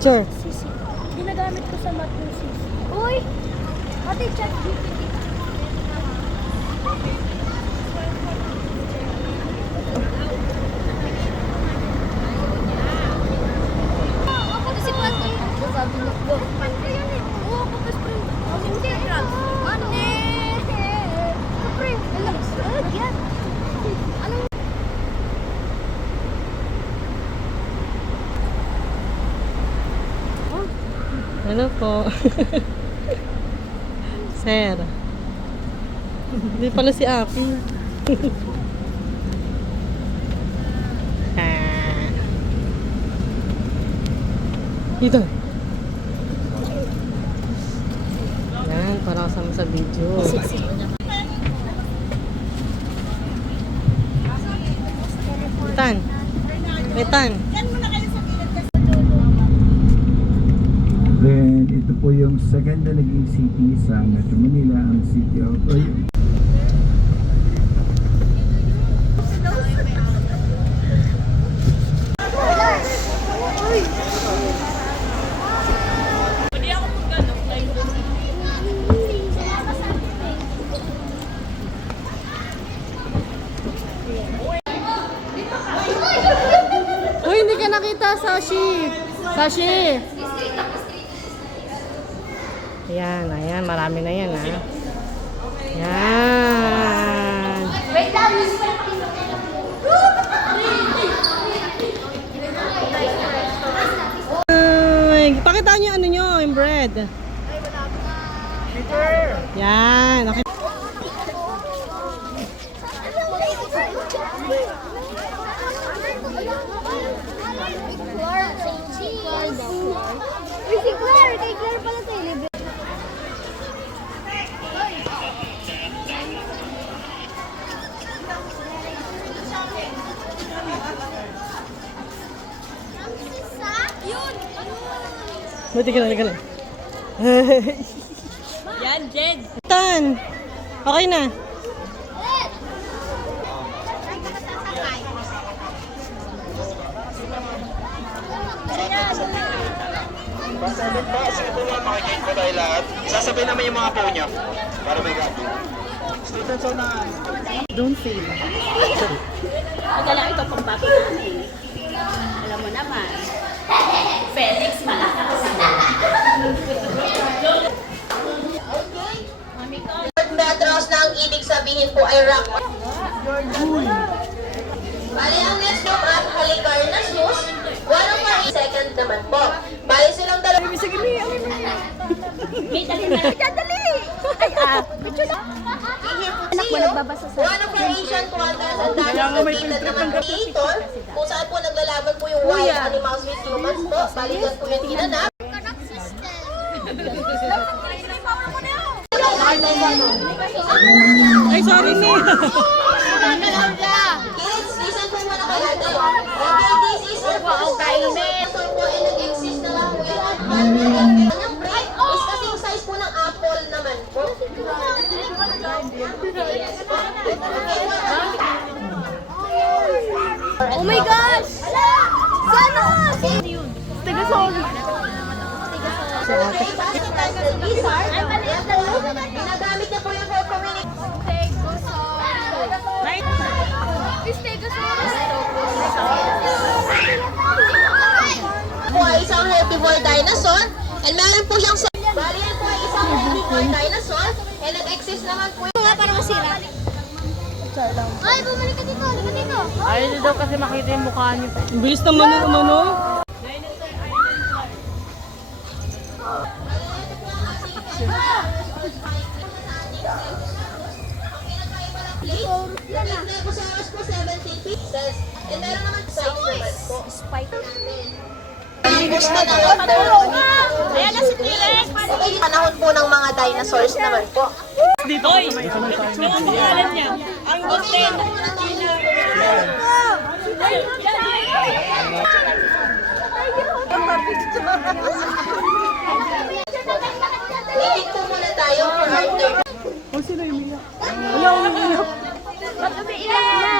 Teacher. Sisi. Ginagamit ko sa math yung sisi. Uy! Ate, chat GPT. Sabi niya, go. Pante yan eh. Oo, kapag spring. Hindi. Ano? Kapre. Alam. Yan. Anong? Hello po. Sir. Hindi pala si Api. Dito. Yan, para kasama sa video. Tan. Tan. Then, ito po yung second na naging city sa Metro Manila, ang City of Uy, hindi ka nakita, Sashi. Sashi. Ayan, ayan. Marami na yan, ha. Ayan. Wait lang. Pakita nyo ano nyo, yung bread. Yan, okay. Si Claire, kay Claire pala tayo libre. Buti ka na, ka na. Yan, Jed. Tan, okay na. Pasabot ba? Sige po mga makikita ko tayo lahat. Sasabay naman yung mga po nyo. Para may gabi. Students on na. Don't fail. Magala ito pang bati namin. Alam mo naman. Felix malakas. Metros na ang ibig sabihin po ay rock. Bali ang next yung at Halicarnassus, one of our second naman po. Bali silang dalawa. May dali na lang. Dali! Ay, picture na. Anak mo nagbabasa sa one of our Asian wonders and dance located naman creator, kung saan po naglalaban po yung wild animals with humans po. Bali yan po yung ginanap. Ay, sorry, me. Kids, listen po muna kayo. Okay, this is our first time. Ito po ay nag-exist na lang po yan. Ang break is kasing size po ng apple naman po. Oh my gosh! Sana! Tigasol. Okay, basta tayo sa lizard. Ginagamit niya po yung for communication. Po ay isang herbivore dinosaur and meron po siyang bali yan po ay isang herbivore dinosaur and nag-exist naman po yung Para masira. Ay, bumalik ka dito. Halika dito. Ayaw niyo daw kasi makita yung mukha niyo. Bilis naman yung umano. Stegosaurus po 17 pieces and meron naman size naman po. Spike. Ang gusto na Ayan na si T-Rex. panahon po ng mga dinosaurs naman po. Dito. Ano ang pangalan niya? Ang Goten. Meeting po muna tayo for our third. Oh, sino yung umiyak? Wala, umiyak. Ba't umiiyak na?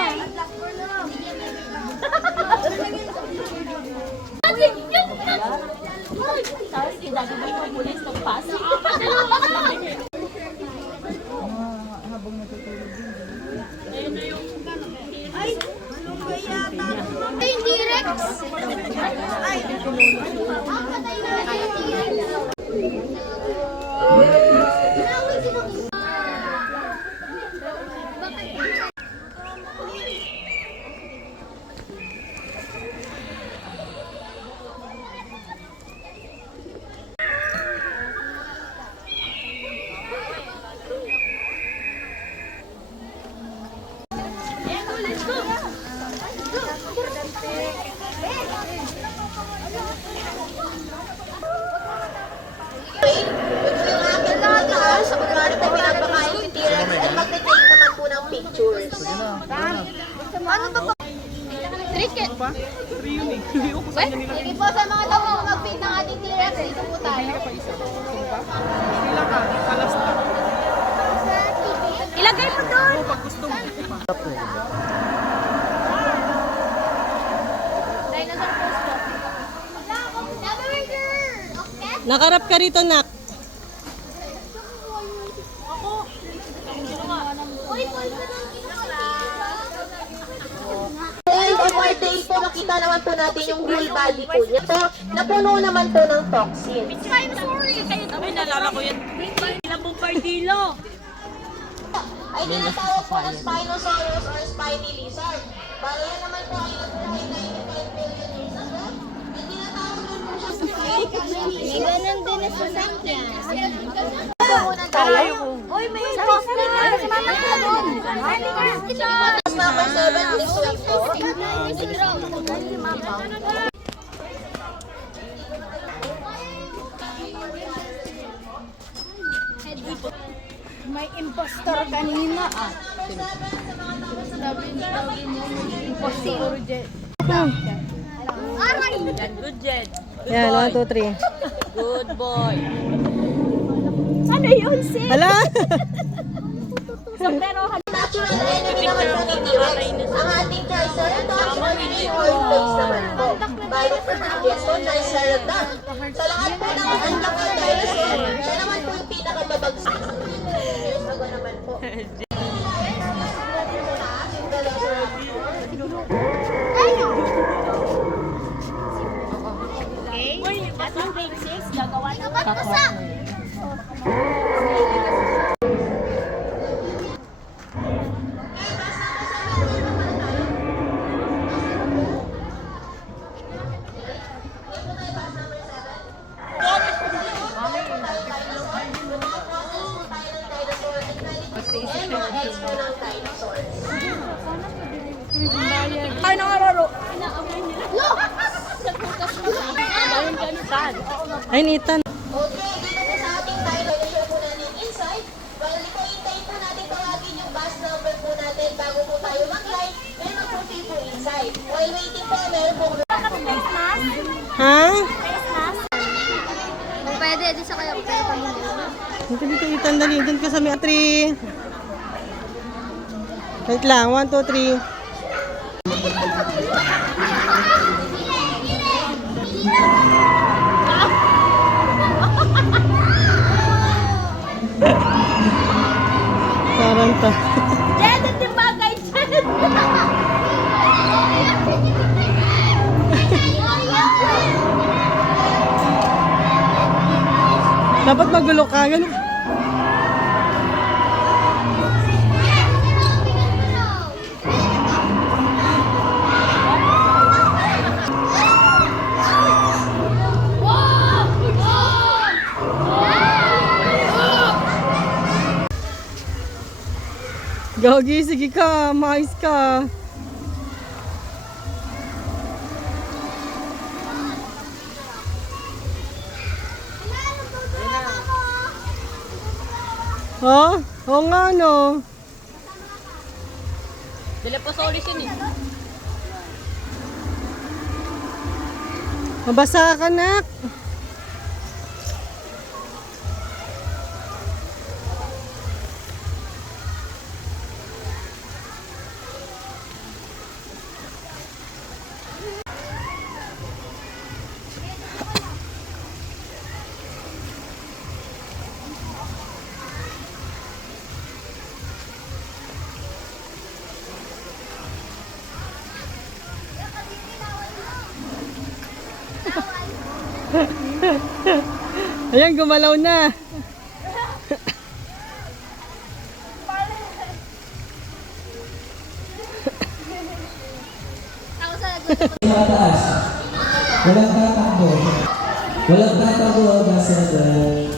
let's go. Okay? Ito yung akin lahat taas. Sa kunwari po pinapakain si T-Rex at magte-take naman po ng pictures. Ano to po? Cricket. Sige po sa mga tao mag-feed ng ating T-Rex. Dito po tayo. Ilagay mo doon. Dinosaur pose po. Nakarap ka rito, nak. End of our day po, makita naman po natin yung whole body po niya. So, napuno naman po ng toxin. I'm sorry. Ay, nalala ko yan. Ilang bombardilo. Ay tinatawag po ng Spinosaurus or spiny lizard. Bali yan naman po ay nagbuhay 95 billion years ago. At tinatawag din po siya snake. May ganun din na sa sakyan. Uy, may sauce na! Si Mama ka doon. Tapos number 7, please wait po. May impostor kanina ah. Sabi mo may impostor dyan. Aray! Yan, good, Jed. Good Yan, boy. 1, 2, 3. Good boy. Ano yun, sis? Hala! Pero, Natural enemy naman po ni T-Rex. Ang ating Triceratops or short face naman po. Bali po yes po, Triceratops. Sa lahat po ng anak ng dinosaur, siya naman po yung pinakamabagsak. Years ago naman po. okay. That's on grade 6. Gagawa na ba? Ay, nakararo. Ay, Nathan. Okay, dito po sa ating dinosaur po natin inside. Bali po, hintayin po natin tawagin yung bus number po natin bago po tayo mag-live. Then mag-proceed po inside. While waiting po, meron po Ha? Kung pwede, di sa kaya pero pamilya. Dito, Ethan, dali. Doon ka sa may 3. Wait lang. 1, 2, 3. Parang ta. Jed, at yung bagay, Jed. Dapat magulo ka. Ganun. Gagi, sige ka. Mais ka. Oh? Oo nga, no. Dala pa sa ulis yun eh. Mabasa ka, nak. Ayan, gumalaw na. Mataas. Walang tatakbo. Walang tatakbo, Ambassador.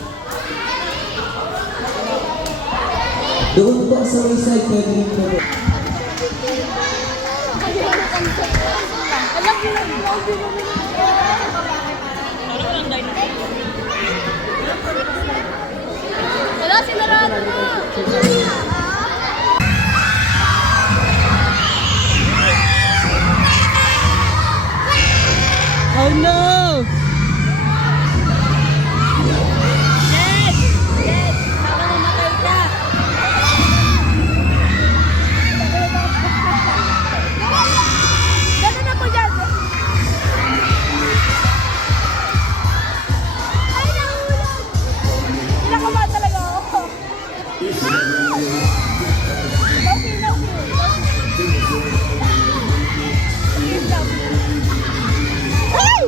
Doon po sa may side, pwede rin po. Alam mo lang, grabe naman. Wala, sinarado na. Oh no! Yes! Yes! Baka mamatay ka. Ganun ako dyan. Ay, nahulog! Kinakabahan talaga ako. Loki, Loki. Ay!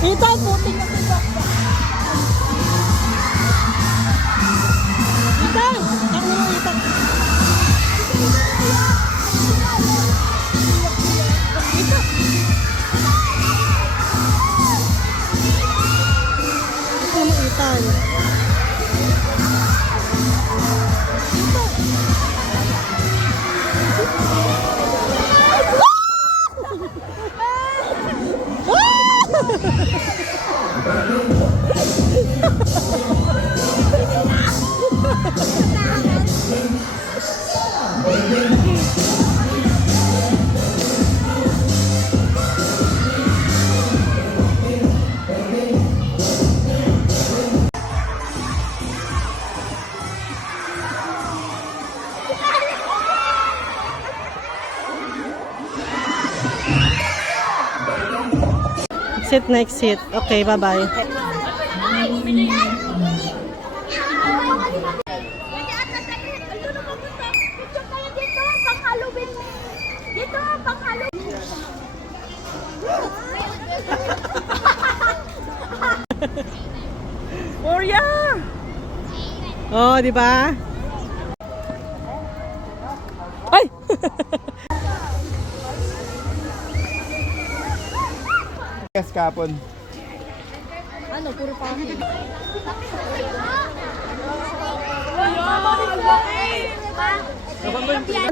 Ito, puting yung ito. Ito! Ang mga ito. Ito! Ito mga itan. Exit, next seat. Okay, bye-bye. Orya! Oh, di ba? Ay! Yes, kapon. Ano, puro pa. 1,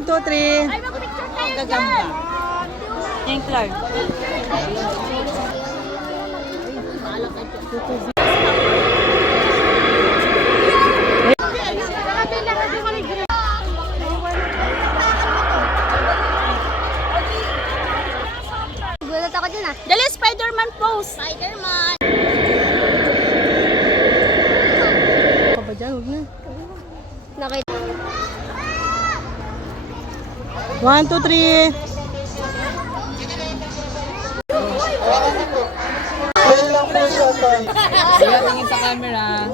2, 3. Ay, mag-picture tayo dyan. Gagamba. Yung Clark. Gulat ako dyan ah. Dali, Spider-Man pose. Spider-Man. Pa ba dyan? Huwag na. Nakita. 1, 2, 3. Kaya tingin sa camera.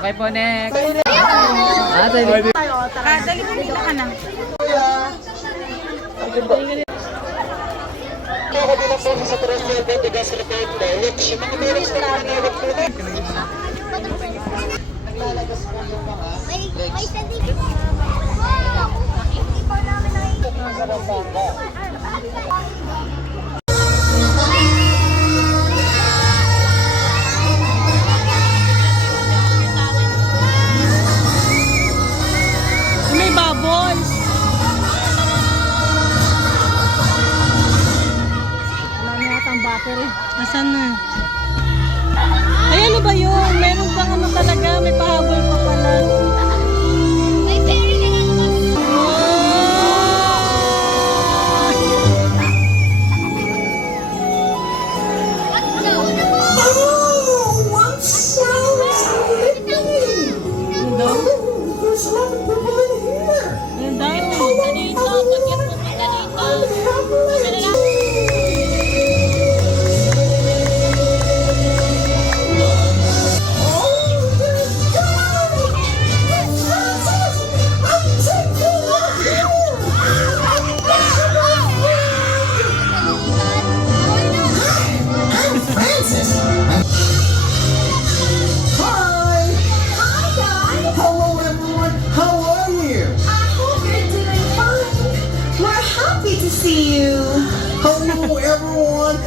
Okay po, next. Dali po nila ka na. Ako bilang po sa Terrestrial Vendigas Report Dahil yung mga meron sa nanawag po na. May sandali. Wow! Hindi pa namin nakikita. May bubbles. Wala na yata ang battery. Asan na? Ay, ano ba yun? Meron bang ano talaga? May pahabol pa pala. May fairy na nga naman. Wow! Ang dami. Dito, pag yan pumunta dito. Hello everyone, how are you? I hope you're doing fine. We're happy to see you. Hello everyone,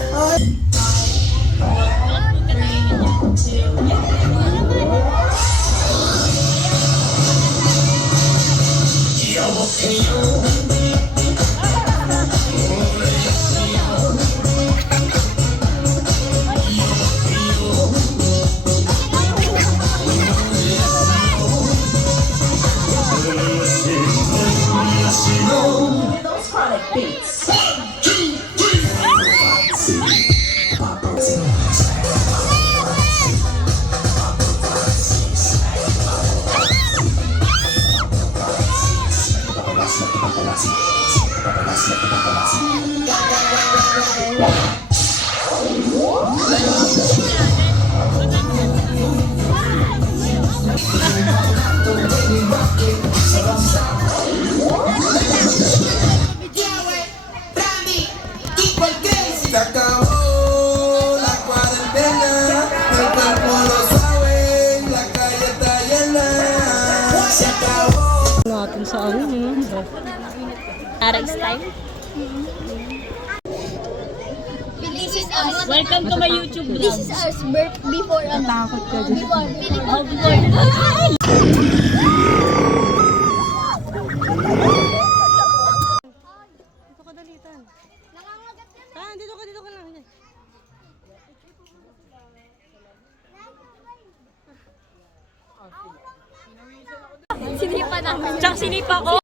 Those chronic beats. se acabó la cuarentena, el cuerpo lo sabe, la calle está llena, se acabó. Natin sa ano. Arex time. This is us. Welcome to my YouTube vlog. This is us birth before ano. Takot ka dyan. Before. Dito ka dalitan. Dito ka lang. Sinipa namin. Tsaka sinipa ko.